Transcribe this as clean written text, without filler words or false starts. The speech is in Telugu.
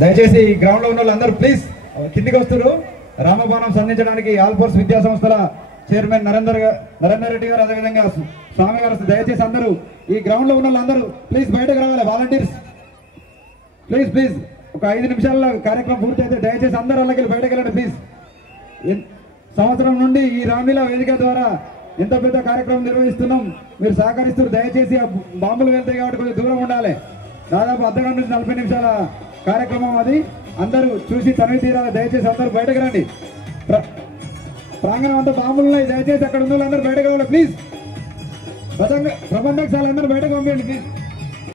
దయచేసి గ్రౌండ్ లో ఉన్న వాళ్ళందరూ ప్లీజ్ కిందికి వస్తారు. రామబాణం సంధించడానికి ఆల్ ఫోర్స్ విద్యా సంస్థల చైర్మన్ నరేందర్ రెడ్డి గారు, అదేవిధంగా స్వామి గారు, దయచేసి అందరూ ఈ గ్రౌండ్ లో ఉన్న వాళ్ళందరూ ప్లీజ్ బయటకు రావాలి. వాలంటీర్స్ ప్లీజ్ ఒక 5 నిమిషాల్లో కార్యక్రమం పూర్తి అయితే దయచేసి అందరూ అలాగే బయటకు వెళ్ళండి ప్లీజ్. సంవత్సరం నుండి ఈ రామలీలా వేదిక ద్వారా ఎంత పెద్ద కార్యక్రమం నిర్వహిస్తున్నాం, మీరు సహకరిస్తారు. దయచేసి ఆ బాంబులు వెళ్తాయి కాబట్టి కొంచెం దూరం ఉండాలి. దాదాపు అర్ధగంట నుంచి 40 నిమిషాల కార్యక్రమం అది. అందరూ చూసి తనివి తీరాలి. దయచేసి అందరూ బయటకు రండి. ప్రాంగణం అంతా బాంబులు ఉన్నాయి. దయచేసి అక్కడ ఉన్న వాళ్ళందరూ బయటకు రావాలి ప్లీజ్. ప్రబంధక అందరూ బయటకు పంపించండి ప్లీజ్.